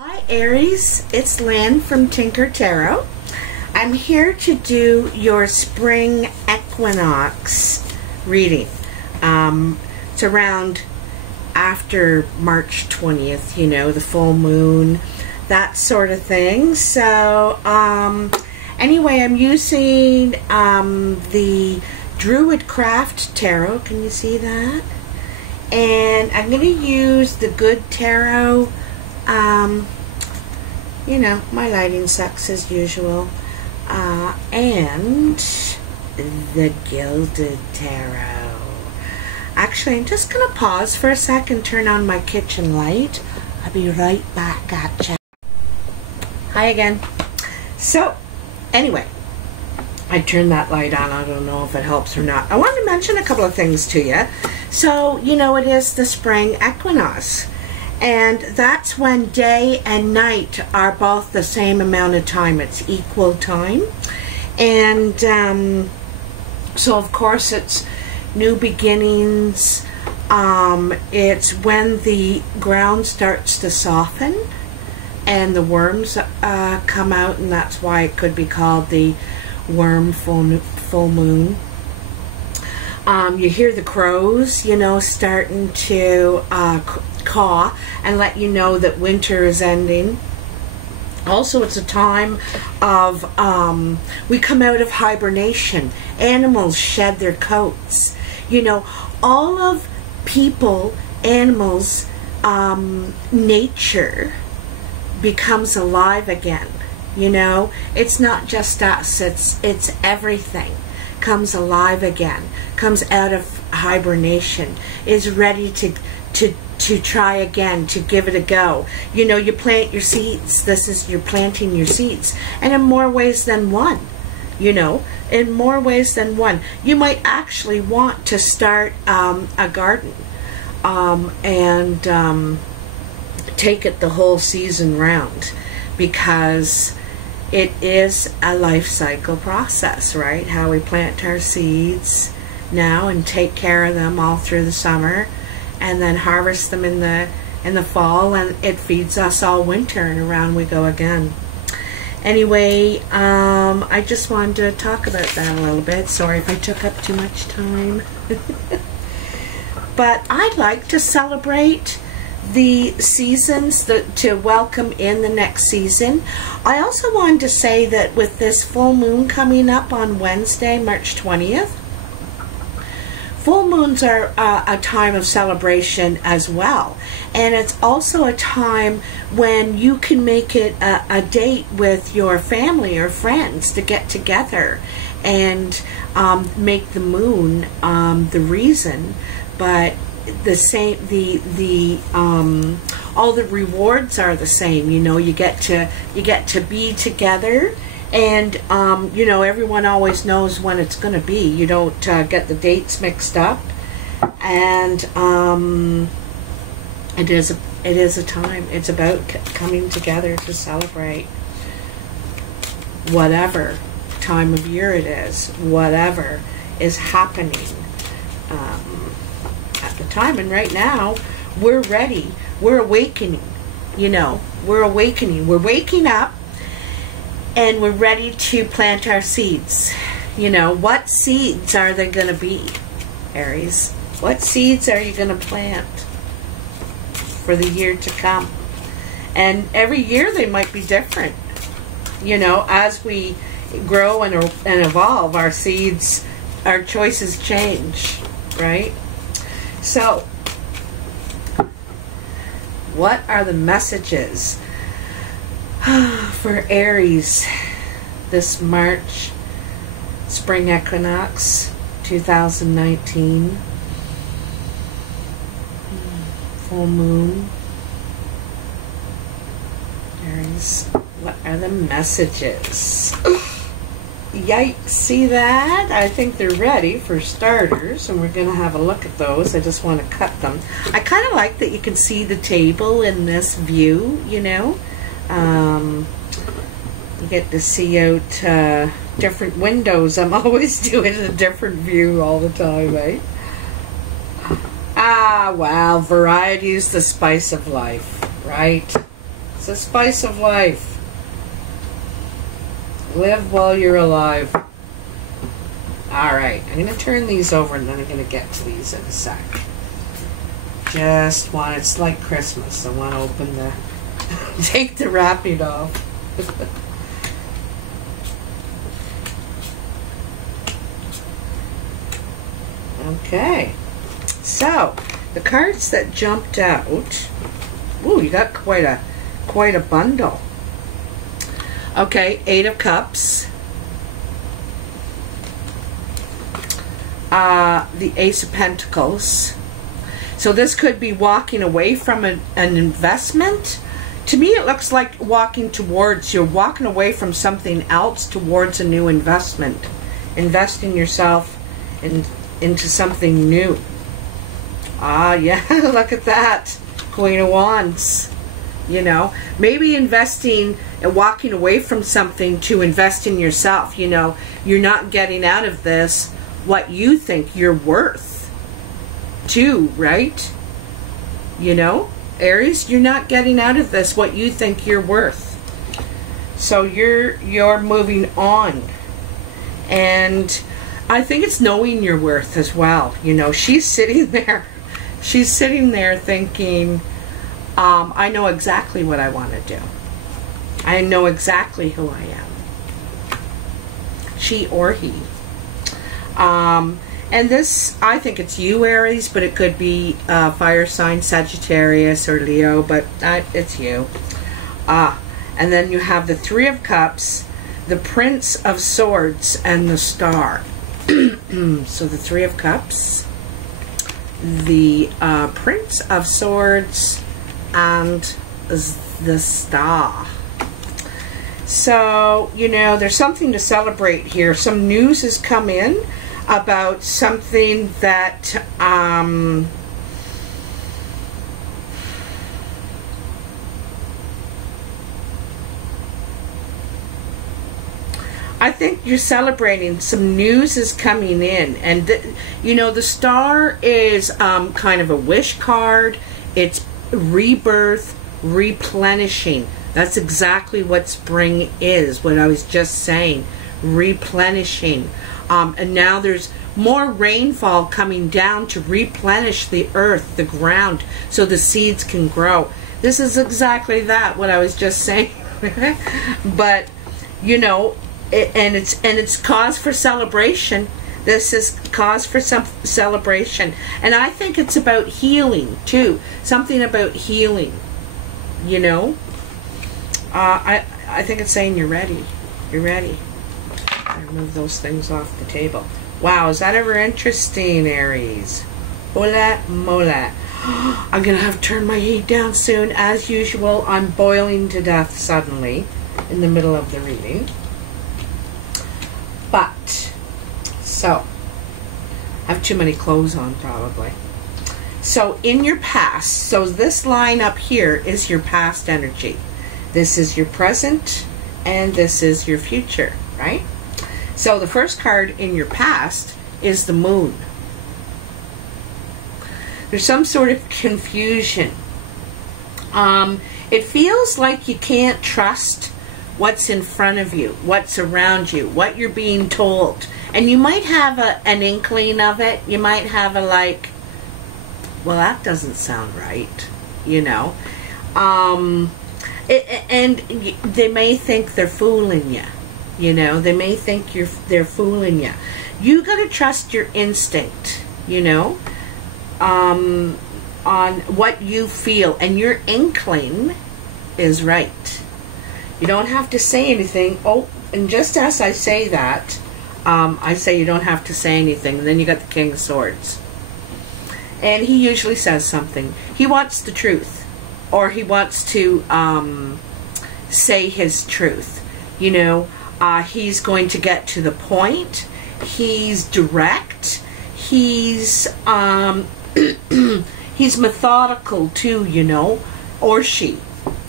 Hi Aries, it's Lynn from Tinker Tarot. I'm here to do your spring equinox reading. It's around after March 20th, you know, the full moon, that sort of thing. So anyway, I'm using the Druid Craft Tarot. Can you see that? And I'm going to use the Good Tarot. You know, my lighting sucks as usual. And the Gilded Tarot. Actually, I'm just going to pause for a second, turn on my kitchen light. I'll be right back at you. Hi again. So, anyway, I turned that light on. I don't know if it helps or not. I wanted to mention a couple of things to you. So, you know, it is the spring equinox. And that's when day and night are both the same amount of time. It's equal time. And so, of course, it's new beginnings. It's when the ground starts to soften and the worms come out, and that's why it could be called the worm full moon. You hear the crows, you know, starting to caw and let you know that winter is ending. Also, it's a time of, we come out of hibernation. Animals shed their coats. You know, all of people, animals, nature becomes alive again. You know, it's not just us, it's everything comes alive again, comes out of hibernation, is ready to try again, to give it a go. You know, you plant your seeds. You're planting your seeds. And in more ways than one, you know, in more ways than one. You might actually want to start a garden and take it the whole season round, because it is a life cycle process, right? How we plant our seeds now and take care of them all through the summer, and then harvest them in the fall, and it feeds us all winter, and around we go again. Anyway, I just wanted to talk about that a little bit. Sorry if I took up too much time. But I'd like to celebrate the seasons, to welcome in the next season. I also wanted to say that with this full moon coming up on Wednesday, March 20th, full moons are a time of celebration as well. And it's also a time when you can make it a date with your family or friends to get together and make the moon the reason. But the same, all the rewards are the same. You know, you get to be together. And, you know, everyone always knows when it's going to be. You don't get the dates mixed up. And it is a time. It's about coming together to celebrate whatever time of year it is, whatever is happening at the time. And right now, we're ready. We're awakening. You know, we're awakening. We're waking up. And we're ready to plant our seeds. You know, what seeds are they going to be, Aries? What seeds are you going to plant for the year to come? And every year they might be different. You know, as we grow and evolve, our seeds, our choices change, right? So, what are the messages for Aries this March spring equinox 2019? Full moon. Aries, what are the messages? Yikes, see that? I think they're ready for starters, and we're going to have a look at those. I just want to cut them. I kind of like that you can see the table in this view, you know. You get to see out different windows. I'm always doing a different view all the time, right? Ah, well, variety is the spice of life, right? the spice of life. Live while you're alive. Alright, I'm going to turn these over and then I'm going to get to these in a sec. Just want, it's like Christmas. I want to open the, take the wrapping off. Okay, so the cards that jumped out. Ooh, you got quite a bundle. Okay, 8 of Cups. The Ace of Pentacles. So this could be walking away from an investment. To me, it looks like walking towards, you're walking away from something else towards a new investment. Investing yourself into something new. Ah, yeah, look at that. Queen of Wands. You know, maybe investing and walking away from something to invest in yourself. You know, you're not getting out of this what you think you're worth too, right? You know, Aries, you're not getting out of this what you think you're worth. So you're moving on. And I think it's knowing your worth as well. You know, she's sitting there. She's sitting there thinking, I know exactly what I want to do. I know exactly who I am. She or he. And this, I think it's you, Aries, but it could be fire sign, Sagittarius or Leo, but it's you. And then you have the 3 of Cups, the Prince of Swords, and the Star. So the 3 of Cups, the Prince of Swords, and the Star. So, you know, there's something to celebrate here. Some news has come in about something that I think you're celebrating. Some news is coming in, and you know, the Star is kind of a wish card. It's rebirth, replenishing. That's exactly what spring is, what I was just saying. Replenishing. And now there's more rainfall coming down to replenish the earth, the ground, so the seeds can grow. This is exactly that, what I was just saying. But, you know, it's cause for celebration. This is cause for some celebration. And I think it's about healing, too. Something about healing, you know. I think it's saying you're ready. You're ready. Move those things off the table. Wow, is that ever interesting, Aries? Hola mola. I'm gonna have to turn my heat down soon. As usual, I'm boiling to death suddenly in the middle of the reading. But, so, I have too many clothes on probably. So in your past, so this line up here is your past energy. This is your present, and this is your future, right? So the first card in your past is the Moon. There's some sort of confusion. It feels like you can't trust what's in front of you, what's around you, what you're being told. And you might have an inkling of it. You might have a like, well, that doesn't sound right, you know. And they may think they're fooling you. You know, they may think they're fooling you. You got to trust your instinct, you know, on what you feel. And your inkling is right. You don't have to say anything. Oh, and just as I say that, I say you don't have to say anything. And then you got the King of Swords. And he usually says something. He wants the truth. Or he wants to say his truth, you know. He's going to get to the point. He's direct. He's he's methodical too, you know, or she.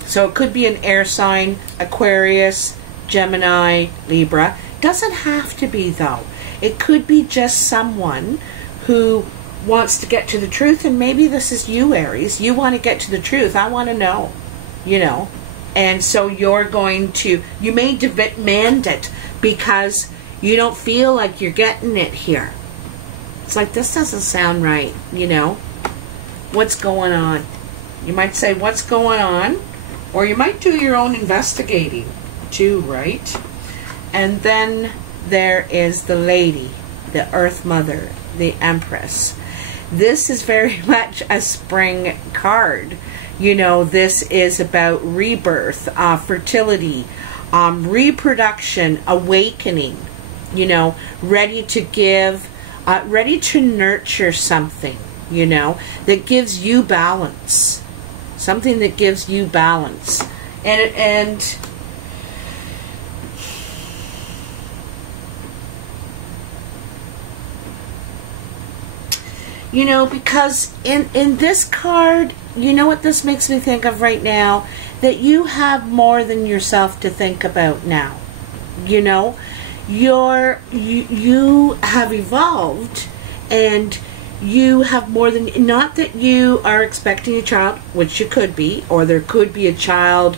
So it could be an air sign, Aquarius, Gemini, Libra. Doesn't have to be though. It could be just someone who wants to get to the truth, and maybe this is you, Aries. You want to get to the truth. I want to know, you know. And so you're going to, you may demand it because you don't feel like you're getting it here. It's like, this doesn't sound right, you know. What's going on? You might say, what's going on? Or you might do your own investigating too, right? And then there is the lady, the Earth Mother, the Empress. This is very much a spring card. You know, this is about rebirth, fertility, reproduction, awakening, you know, ready to give, ready to nurture something, you know, that gives you balance. Something that gives you balance. And you know, because in this card, you know what this makes me think of right now? That you have more than yourself to think about now. You know, you have evolved, and you have more than, not that you are expecting a child, which you could be, or there could be a child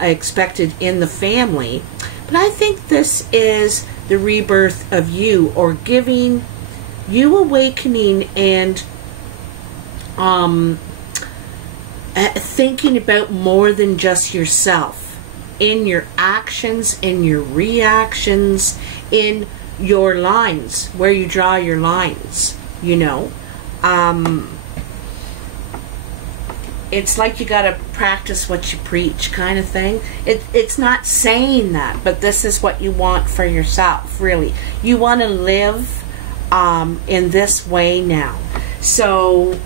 expected in the family, but I think this is the rebirth of you, or giving you awakening and thinking about more than just yourself in your actions, in your reactions, in your lines, where you draw your lines, you know. It's like you got to practice what you preach kind of thing. It's not saying that, but this is what you want for yourself, really. You want to live in this way now. So,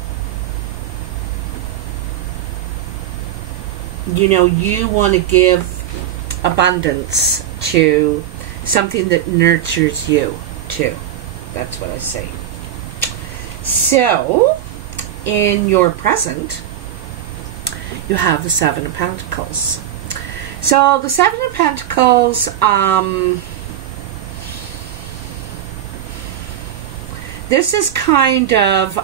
you know, you want to give abundance to something that nurtures you too. That's what I say. So, in your present, you have the Seven of Pentacles. So, the Seven of Pentacles, this is kind of,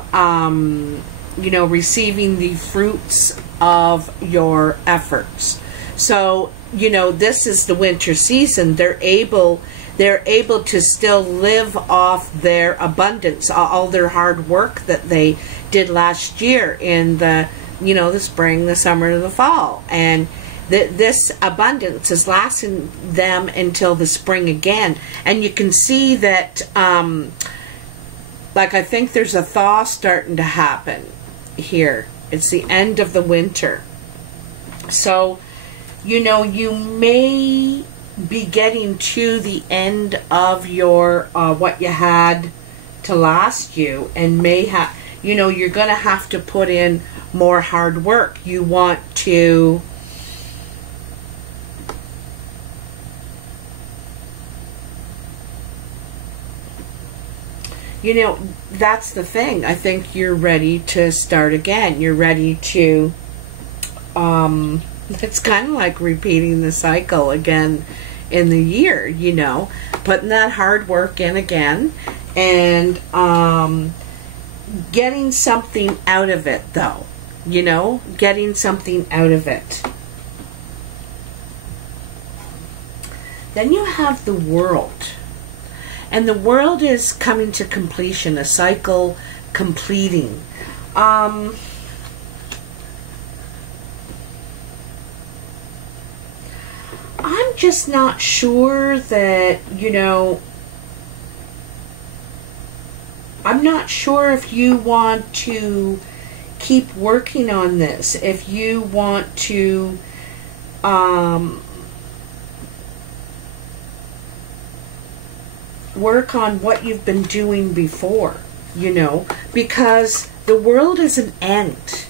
you know, receiving the fruits of your efforts. So, you know, this is the winter season. They're able to still live off their abundance, all their hard work that they did last year in the, you know, the spring, the summer, and the fall. And this abundance is lasting them until the spring again. And you can see that, like, I think there's a thaw starting to happen here. It's the end of the winter. So, you know, you may be getting to the end of your, what you had to last you, and may have, you know, you're going to have to put in more hard work. You want to, you know, that's the thing. I think you're ready to start again. You're ready to, it's kind of like repeating the cycle again in the year, you know, putting that hard work in again, and getting something out of it, though, you know, getting something out of it. Then you have the World. And the World is coming to completion, a cycle completing. I'm just not sure that, you know, I'm not sure if you want to keep working on this, if you want to work on what you've been doing before, you know, because the World is an end.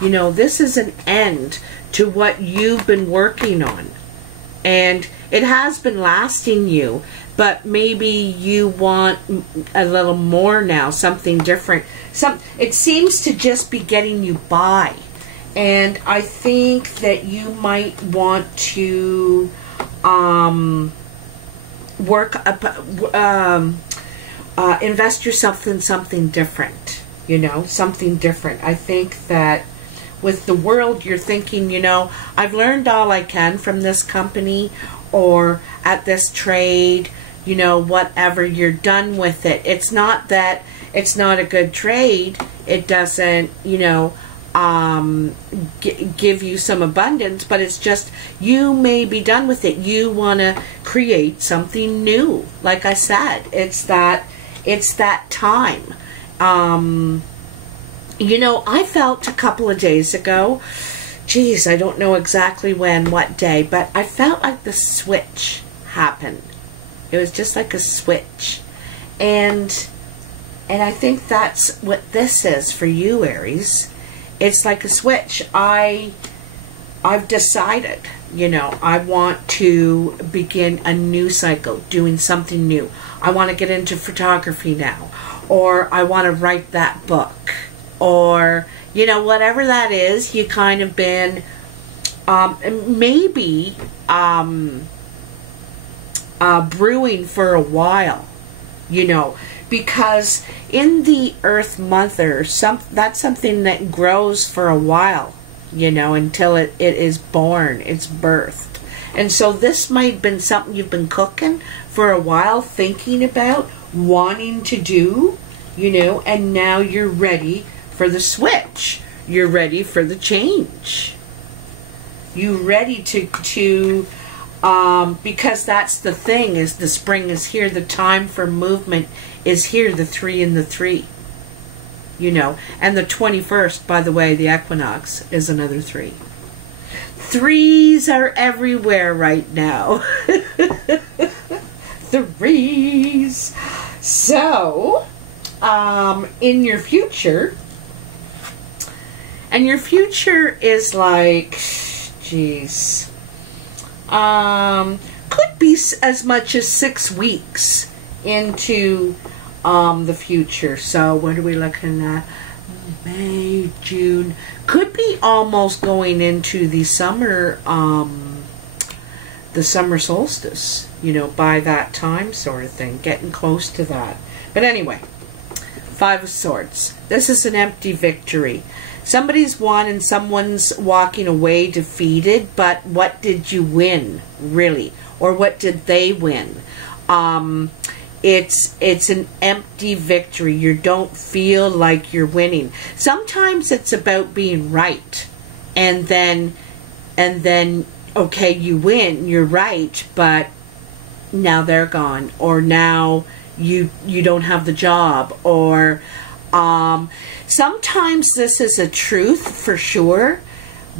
You know, this is an end to what you've been working on. And it has been lasting you, but maybe you want a little more now, something different. It seems to just be getting you by. And I think that you might want to invest yourself in something different, you know, something different. I think that with the world, you're thinking, you know, I've learned all I can from this company or at this trade, you know, whatever, you're done with it. It's not that it's not a good trade. It doesn't, you know, give you some abundance, but it's just you may be done with it. You want to create something new. Like I said, it's that time. You know, I felt a couple of days ago, geez, I don't know exactly when, what day, but I felt like the switch happened. It was just like a switch. And I think that's what this is for you, Aries. It's like a switch. I've decided, you know, I want to begin a new cycle, doing something new. I want to get into photography now, or I want to write that book, or, you know, whatever that is, you kind of been maybe brewing for a while, you know, because in the Earth Mother, that's something that grows for a while, you know, until it is born, it's birthed. And so this might have been something you've been cooking for a while, thinking about, wanting to do, you know, and now you're ready for the switch. You're ready for the change. You're ready to because that's the thing, is the spring is here, the time for movement is here, the 3 and the 3, you know, and the 21st, by the way, the equinox is another 3. 3s are everywhere right now. 3s. So, in your future, and your future is like, geez, could be as much as 6 weeks into the future. So what are we looking at? May, June, could be almost going into the summer solstice, you know, by that time, sort of thing, getting close to that. But anyway, 5 of Swords. This is an empty victory. Somebody's won and someone's walking away defeated, but what did you win, really? Or what did they win? It's an empty victory. You don't feel like you're winning. Sometimes it's about being right, and then okay, you win, you're right, but now they're gone, or now you don't have the job, or sometimes this is a truth for sure,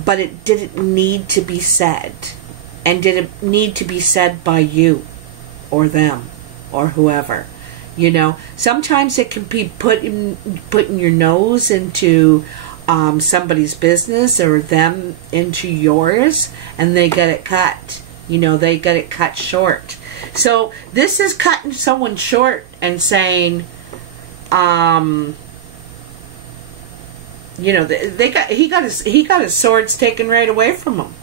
but it didn't need to be said, and didn't need to be said by you or them or whoever, you know. Sometimes it can be putting your nose into somebody's business, or them into yours, and they get it cut, you know, they get it cut short. So this is cutting someone short and saying, you know, he got his swords taken right away from him.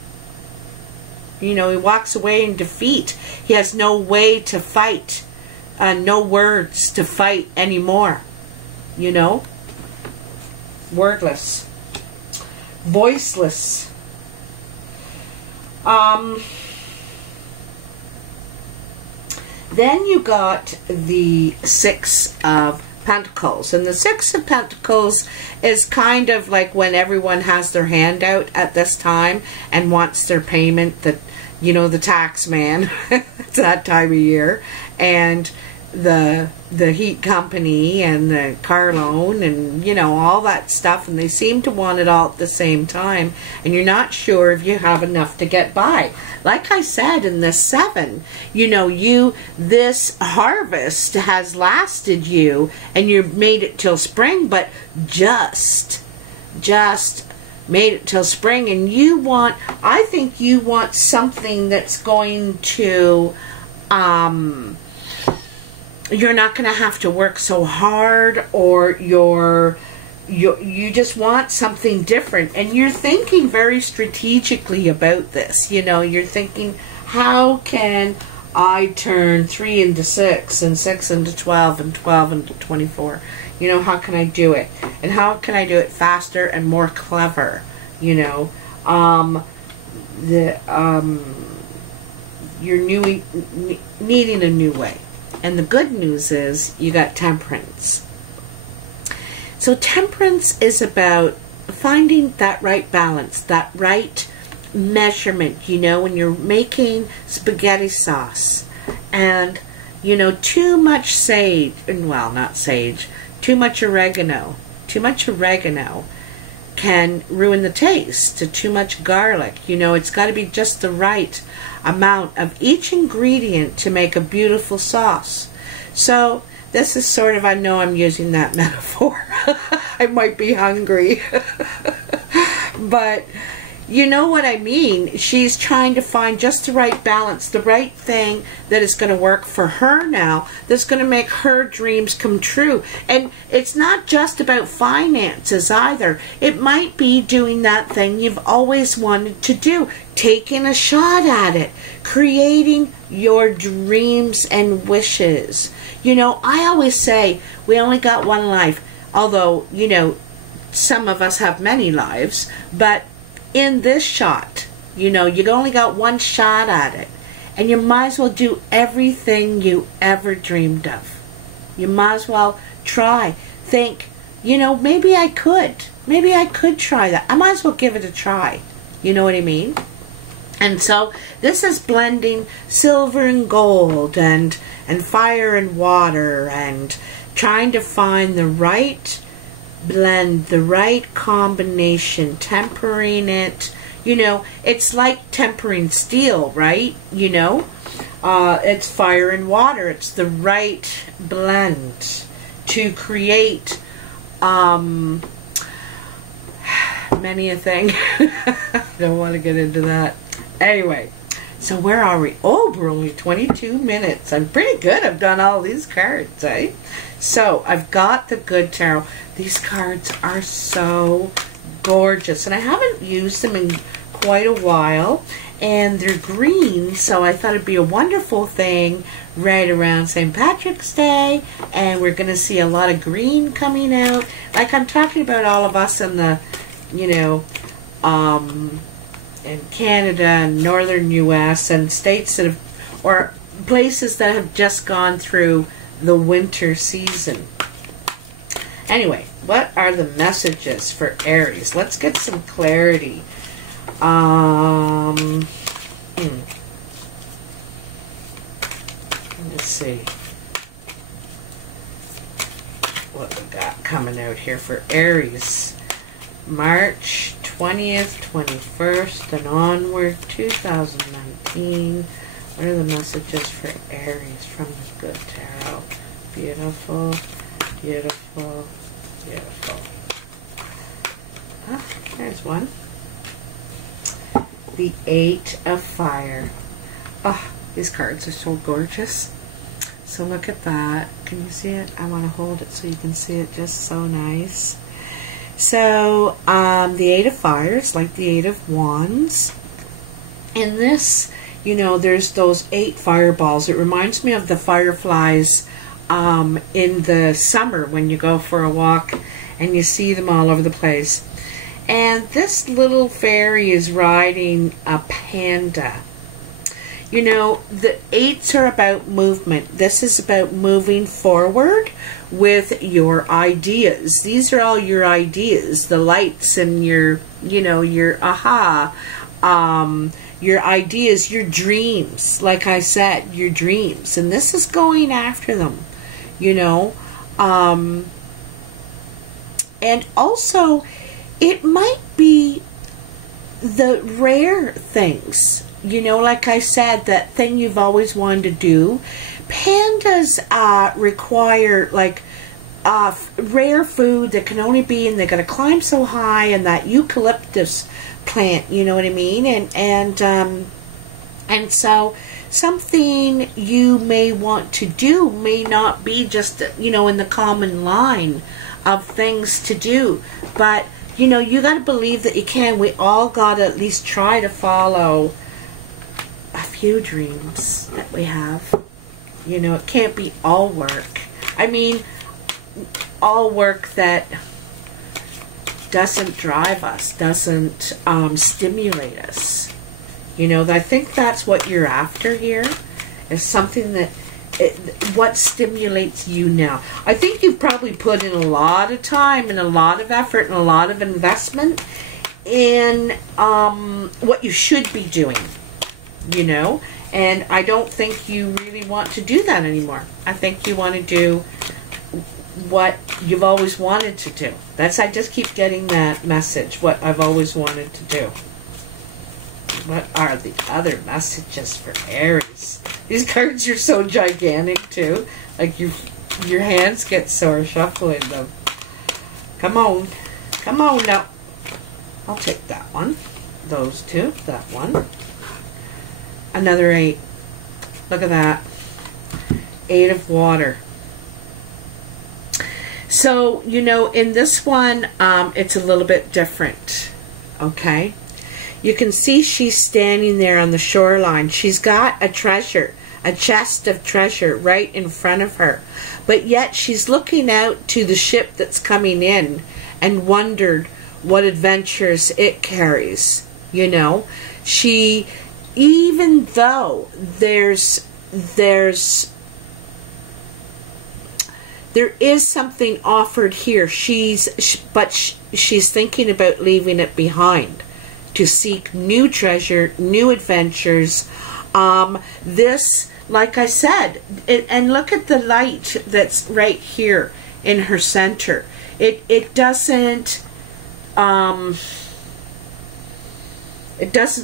You know, he walks away in defeat. He has no way to fight, no words to fight anymore. You know, wordless, voiceless. Then you got the 6 of Pentacles, and the 6 of Pentacles is kind of like when everyone has their hand out at this time and wants their payment, that, you know, the tax man. It's that time of year, and the heat company and the car loan, and, you know, all that stuff, and they seem to want it all at the same time, and you're not sure if you have enough to get by. Like I said in the 7, you know, this harvest has lasted you, and you made it till spring, but just made it till spring, and I think you want something that's going to, you're not going to have to work so hard, or you just want something different, and you're thinking very strategically about this. You know, you're thinking, how can I turn 3 into 6 and 6 into 12 and 12 into 24? You know, how can I do it? And how can I do it faster and more clever you know. You're needing a new way. And the good news is you got temperance. So temperance is about finding that right balance, that right measurement, you know, when you're making spaghetti sauce. And, you know, too much sage, well, not sage, too much oregano. Too much oregano can ruin the taste. Too much garlic. You know, it's got to be just the right amount of each ingredient to make a beautiful sauce. So this is sort of, I know I'm using that metaphor. I might be hungry. But you know what I mean. She's trying to find just the right balance, the right thing that is going to work for her now, that's going to make her dreams come true. And it's not just about finances either. It might be doing that thing you've always wanted to do, taking a shot at it, creating your dreams and wishes. You know, I always say we only got one life, although, you know, some of us have many lives, but in this shot, you know, you only got one shot at it, and you might as well do everything you ever dreamed of. You might as well try. Think, you know, maybe I could try that. I might as well give it a try. You know what I mean? And so this is blending silver and gold and fire and water, and trying to find the right blend, the right combination, tempering it. You know, it's like tempering steel, right? You know, it's fire and water. It's the right blend to create many a thing. I don't want to get into that. Anyway, so where are we? Oh, we're only 22 minutes. I'm pretty good. I've done all these cards, eh? So I've got the Good Tarot. These cards are so gorgeous, and I haven't used them in quite a while, and they're green, so I thought it'd be a wonderful thing right around St. Patrick's Day, and we're going to see a lot of green coming out. Like I'm talking about all of us in the, you know, in Canada and northern US and states that have, or places that have just gone through the winter season. Anyway, what are the messages for Aries? Let's get some clarity. Let's see what we got coming out here for Aries. March 20th, 21st, and onward, 2019. What are the messages for Aries from the Good Tarot? Beautiful, beautiful, beautiful. Ah, there's one. The Eight of Fire. Oh, these cards are so gorgeous. So look at that. Can you see it? I want to hold it so you can see it. Just so nice. So, the Eight of Fire is like the Eight of Wands. In this, you know, there's those 8 fireballs. It reminds me of the fireflies in the summer when you go for a walk and you see them all over the place. And this little fairy is riding a panda. You know, the 8s are about movement. This is about moving forward with your ideas. These are all your ideas, the lights and your, you know, your aha, your ideas, your dreams. Like I said, your dreams. And this is going after them, you know. And also, it might be the rare things. You know, like I said, that thing you've always wanted to do. Pandas require, like, rare food that can only be, and they got to climb so high, and that eucalyptus plant, you know what I mean? And so something you may want to do may not be just, you know, in the common line of things to do. But, you know, you got to believe that you can. We all got to at least try to follow a few dreams that we have. You know, it can't be all work. I mean, all work that doesn't drive us, doesn't stimulate us. You know, I think that's what you're after here, is something that, what stimulates you now. I think you've probably put in a lot of time and a lot of effort and a lot of investment in what you should be doing, you know, and I don't think you really want to do that anymore. I think you want to do what you've always wanted to do. I just keep getting that message, what I've always wanted to do. What are the other messages for Aries? These cards are so gigantic too. Like your hands get sore shuffling them. Come on. Come on now. I'll take that one. Those two. That one. Another 8. Look at that. 8 of water. So, you know, in this one, it's a little bit different. Okay? You can see she's standing there on the shoreline. She's got a treasure, a chest of treasure right in front of her. But yet she's looking out to the ship that's coming in and wondered what adventures it carries. You know, she, even though there is something offered here, she's thinking about leaving it behind to seek new treasure, new adventures. This, like I said, and look at the light that's right here in her center. It doesn't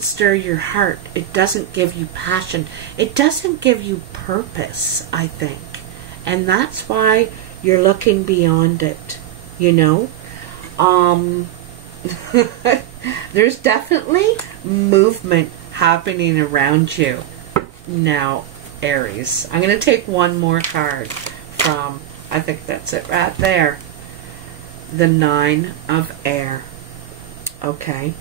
stir your heart. It doesn't give you passion. It doesn't give you purpose, I think. And that's why you're looking beyond it, you know. There's definitely movement happening around you now, Aries. I'm going to take one more card from, I think that's it right there, the 9 of air. Okay.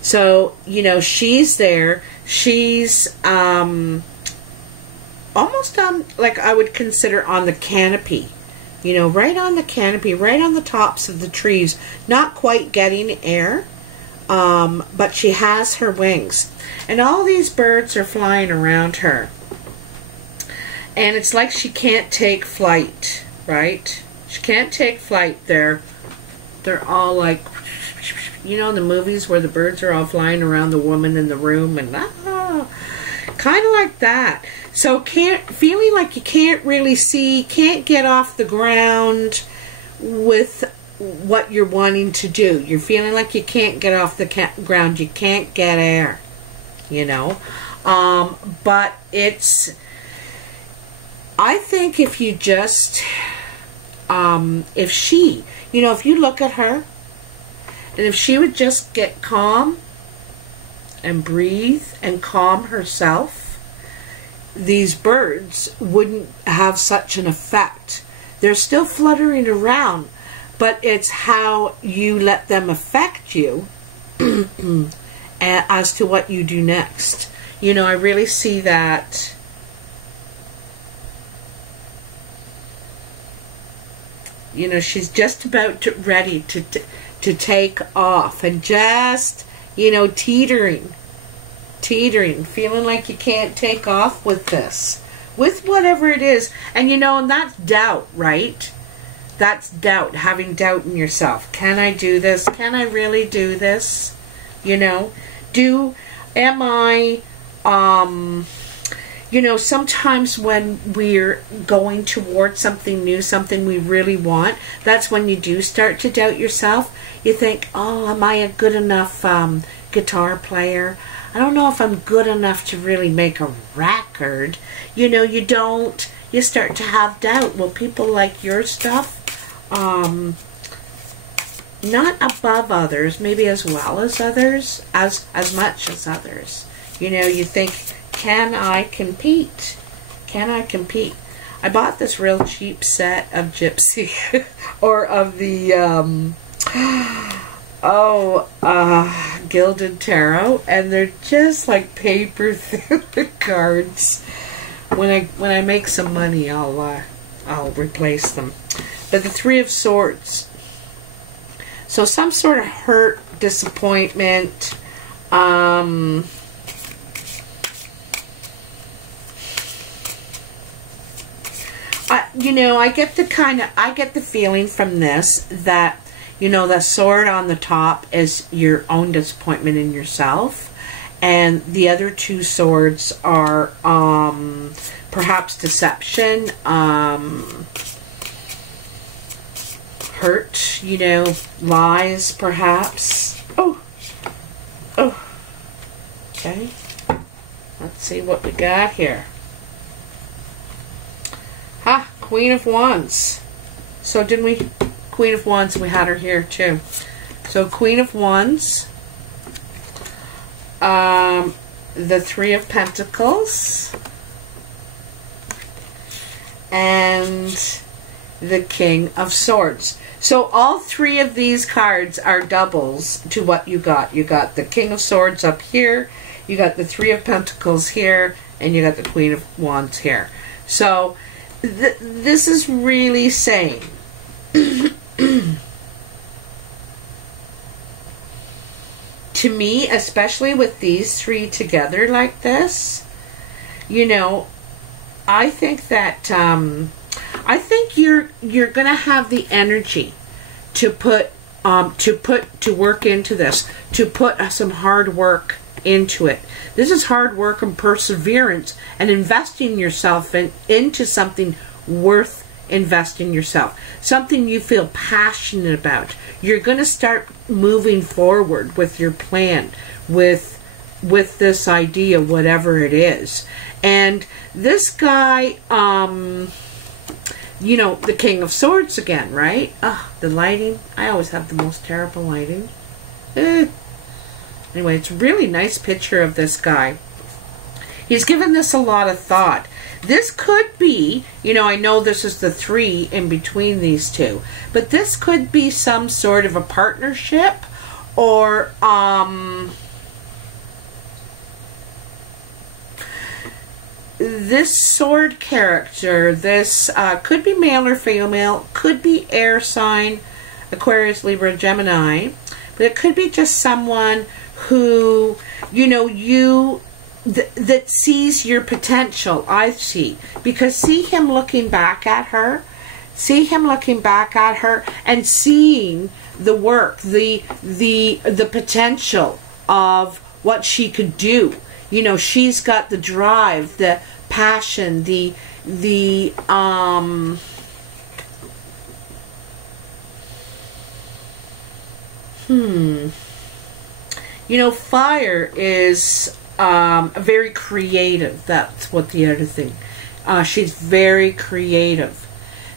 So, you know, she's there. She's almost on, like I would consider on the canopy. You know, right on the canopy, right on the tops of the trees. Not quite getting air, but she has her wings. And all these birds are flying around her. And it's like she can't take flight, right? She can't take flight. They're all like, you know, in the movies where the birds are all flying around the woman in the room, and kind of like that. So feeling like you can't really see, can't get off the ground with what you're wanting to do. You're feeling like you can't get off the ground. You can't get air, you know. But it's, I think if you just, if she, you know, if you look at her, and if she would just get calm and breathe and calm herself, these birds wouldn't have such an effect. They're still fluttering around, but it's how you let them affect you as to what you do next. You know, I really see that. You know, she's just about ready to take off, and just, you know, teetering, feeling like you can't take off with this, with whatever it is. And you know, and that's doubt, right? That's doubt, having doubt in yourself. Can I do this? Can I really do this? You know, am I, you know, sometimes when we're going towards something new, something we really want, that's when you do start to doubt yourself. You think, oh, am I a good enough guitar player? I don't know if I'm good enough to really make a record. You know, you start to have doubt. Well, people like your stuff, not above others, maybe as well as others, as much as others. You know, you think, can I compete? Can I compete? I bought this real cheap set of Gypsy, or of the, Gilded Tarot, and they're just like paper thin cards. When I make some money, I'll replace them. But the 3 of Swords. So some sort of hurt, disappointment, you know, I get the feeling from this that, you know, the sword on the top is your own disappointment in yourself, and the other two swords are perhaps deception, hurt, you know, lies perhaps. Oh, okay. Let's see what we got here. Ha, Queen of Wands. So didn't we? Queen of Wands, we had her here too. So Queen of Wands, the Three of Pentacles, and the King of Swords. So all three of these cards are doubles to what you got. You got the King of Swords up here, you got the Three of Pentacles here, and you got the Queen of Wands here. So this is really saying to me, especially with these three together like this, you know, I think that I think you're gonna have the energy to put to work into this, to put some hard work into it. This is hard work and perseverance and investing yourself into something worth investing yourself, something you feel passionate about. You're going to start moving forward with your plan, with this idea, whatever it is. And this guy, you know, the King of Swords again, right? The lighting. I always have the most terrible lighting. Anyway, it's a really nice picture of this guy. He's given this a lot of thought. This could be, you know, I know this is the three in between these two, but this could be some sort of a partnership, or this sword character, this could be male or female, could be air sign, Aquarius, Libra, Gemini, but it could be just someone who, you know, that sees your potential, I see. Because see him looking back at her, and seeing the work, the potential of what she could do. You know, she's got the drive, the passion, you know, fire is very creative. That's what the other thing. She's very creative.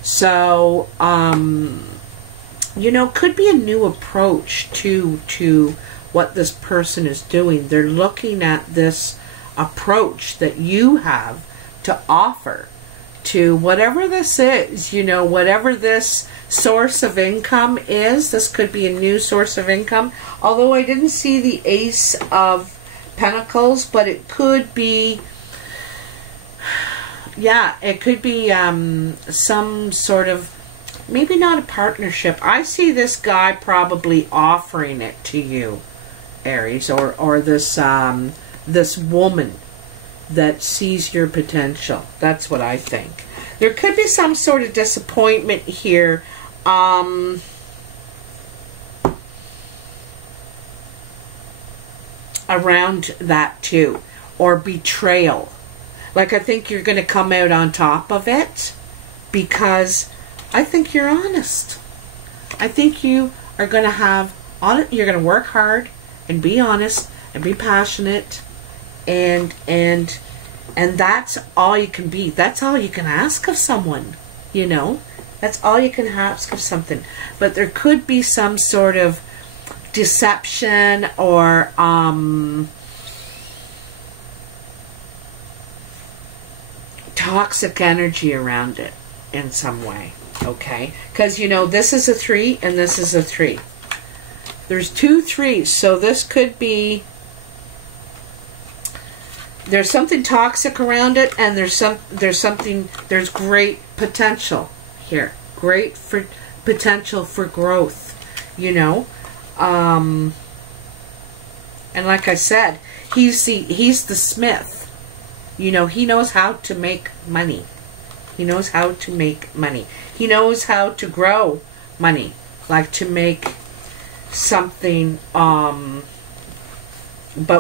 So, you know, could be a new approach to what this person is doing. They're looking at this approach that you have to offer to whatever this is, you know, whatever this source of income is. This could be a new source of income. Although I didn't see the Ace of Pentacles, but it could be, yeah, it could be some sort of, maybe not a partnership. I see this guy probably offering it to you, Aries, or this this woman that sees your potential. That's what I think. There could be some sort of disappointment here. Around that too, or betrayal. Like, I think you're going to come out on top of it because I think you're honest. I think you are going to have you're going to work hard and be honest and be passionate, and that's all you can be. That's all you can ask of someone, you know. That's all you can ask of something. But there could be some sort of deception or toxic energy around it in some way, okay? Because, you know, this is a 3 and this is a 3. There's 2 3s, so this could be, there's something toxic around it, and there's great potential here. Great potential for growth. you know. And like I said, he's the smith. You know, he knows how to make money. He knows how to make money. He knows how to grow money, like to make something. But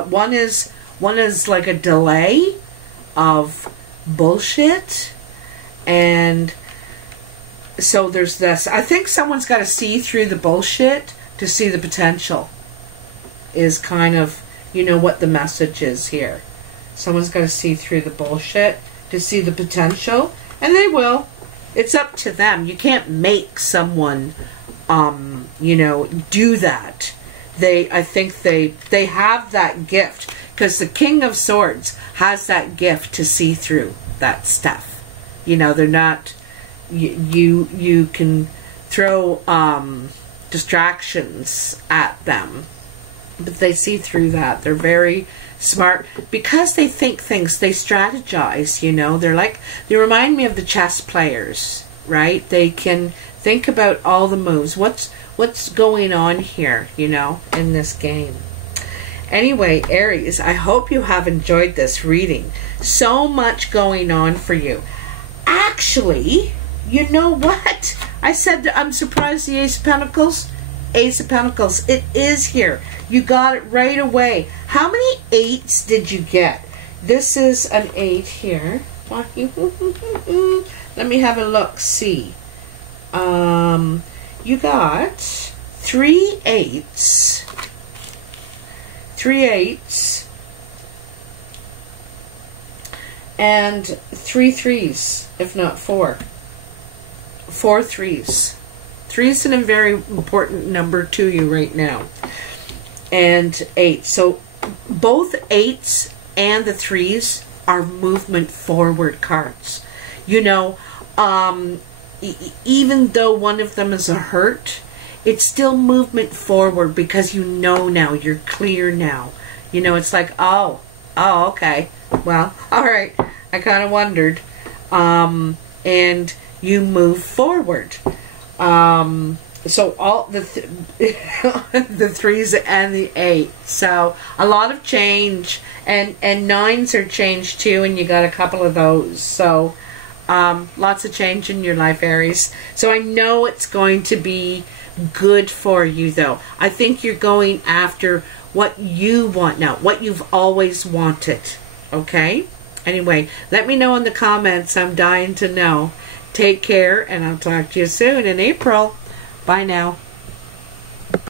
one is like a delay of bullshit, and so there's this. I think someone's got to see through the bullshit to see the potential. Is kind of, you know, what the message is here. Someone's got to see through the bullshit to see the potential, and they will. It's up to them. You can't make someone, you know, do that. I think they have that gift, because the King of Swords has that gift to see through that stuff. You know, they're not. You can throw distractions at them, but they see through that. They're very smart because they think things. They strategize, you know. They remind me of the chess players, right? They can think about all the moves. What's going on here, you know, in this game. Anyway, Aries, I hope you have enjoyed this reading. So much going on for you. Actually, you know what? I said I'm surprised the Ace of Pentacles. Ace of Pentacles. It is here. You got it right away. How many 8s did you get? This is an 8 here. Let me have a look. See. You got 3 8s. 3 8s. And 3 3s, if not 4. 4 3s. 3 is a very important number to you right now. And 8. So both 8s and the 3s are movement forward cards. You know, even though one of them is a hurt, it's still movement forward, because you know now, you're clear now. You know, it's like, oh, okay. Well, all right. I kind of wondered. And you move forward. So all the the 3s and the 8. So a lot of change, and 9s are changed too, and you got a couple of those. So lots of change in your life, Aries. So I know it's going to be good for you, though. I think you're going after what you want now, what you've always wanted. Okay? Anyway, let me know in the comments. I'm dying to know. Take care, and I'll talk to you soon in April. Bye now.